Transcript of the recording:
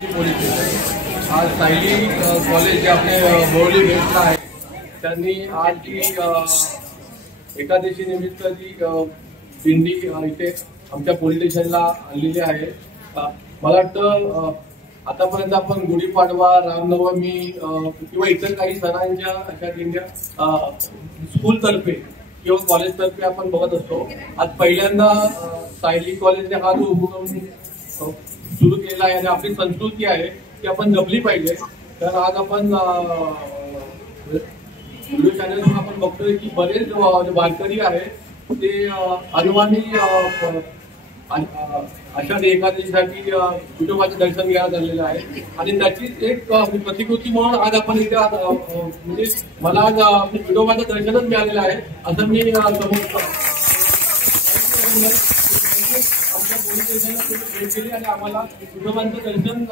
आज सायली कॉलेज जे आपले बोरली बेस्टला आहे त्यांनी आज जी एकादशी निमित्त जी दिंडी इथे आमच्या पोलीस स्टेशनला आणलेली आहे। मला वाटतं आतापर्यंत आपण गुढीपाडवा, रामनवमी किंवा इतर काही सणांच्या अशा दिंड्या स्कूलतर्फे किंवा कॉलेजतर्फे आपण बघत असतो। आज पहिल्यांदा सायली कॉलेजने हा जो उपक्रम सुरू केला आहे आणि आपली संस्कृती आहे ती आपण जपली पाहिजे। तर आज आपण व्हिडिओ चॅनलवर आपण बघतोय की बरेच वारकरी आहेत ते अनुवानी आषाढ एकादशीसाठी विठोबाचे दर्शन घ्यायला झालेलं आहे आणि त्याचीच एक प्रतिकृती म्हणून आज आपण इथे म्हणजे मला आज विठोबाचं दर्शनच मिळालेलं आहे असं मी समजतो। आमच्या पोलीस स्टेशनला भेट दिली आणि आम्हाला विठोबांचं दर्शन